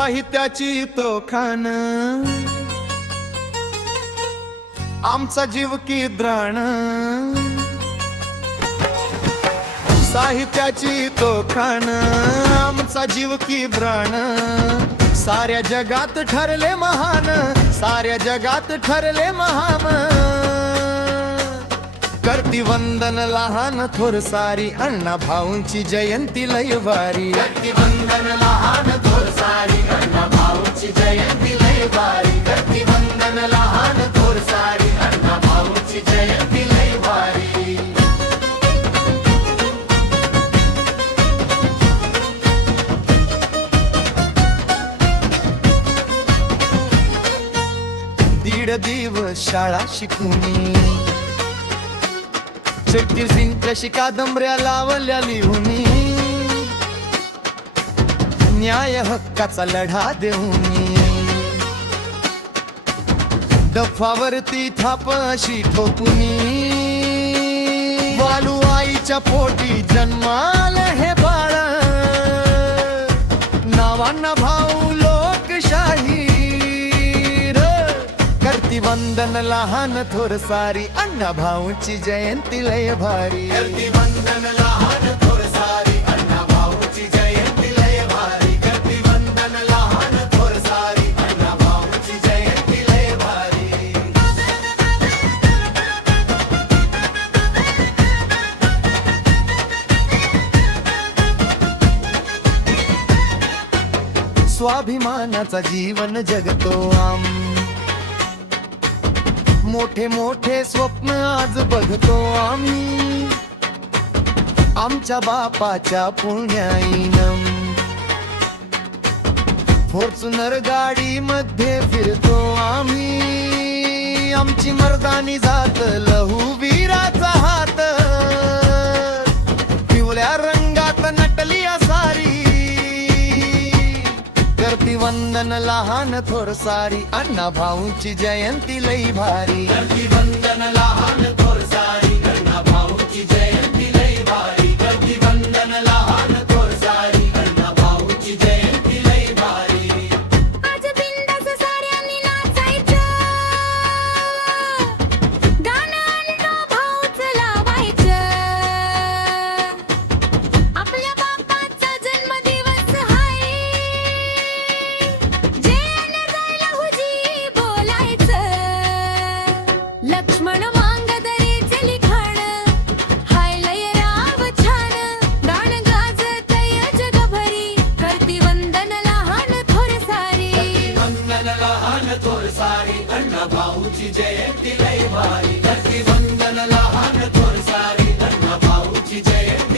साहित्याची तो खान, आमचा जीव की द्राण. साहित्याची तो खान, आमचा जीव की प्राण. साऱ्या जगात ठरले महान, साऱ्या जगात ठरले महान. करती वंदन लहान थोर सारी, अण्णा भाऊंची जयंती लय भारी. करती वंदन लहान थोर सारी, अण्णा भाऊंची जयंती लय भारी. करती वंदन लहान थोर सारी, अण्णा भाऊंची जयंती लय भारी. दीड दिवस शाळा शिकूनी, 36 इंच कादंबऱ्या लावल्या लिहूनी. न्याय हक्काचा लढा देऊनी, डफावरती थाप अशी ठोकुनी. वालू आईच्या पोटी जन्माला हे बाळ, नावांना भाऊ लोकशाही. करती वंदन लहान थोर सारी, अण्णा भाऊची जयंती लय भारी. करती वंदन लहान थोर सारी, अण्णा भाऊची जयंती लय भारी. करती वंदन लहान थोर सारी, अण्णा भाऊची जयंती लय भारी. स्वाभिमानाचा जीवन जगतो आम, मोठे मोठे स्वप्न आज बघतो आम्ही. आमच्या बापाच्या पुण्याईनं फॉर्च्युनर गाडी मध्ये फिरतो आम्ही. आमची मर्दानी जात लहू वीराचा हात, पिवळ्या रंगात नटली सारी. करती वंदन लहान थोर सारी, अण्णा भाऊची जयंती लई भारी. करती वंदन लहान थोर सारी, अण्णा भाऊची जयंती लई भारी. करती वंदन लहान थोर सारी, अण्णा भाऊची जयंती लई भारी. आज बिंदास साऱ्यांनी नाचायचं, गाणं अण्णा भाऊच लावायचं. आपल्या बापाचा जन्मदिवस हाय, लक्ष्मण मांगदरेचे लिखाण हाय लय राव छान. गाण गाजतय जगभरी, करती वंदन लहान थोर सारी. वंदन लहान थोर सारी, अण्णा भाऊची जयंती लय भारी. करती वंदन लहान थोर सारी, अण्णा भाऊची जयंती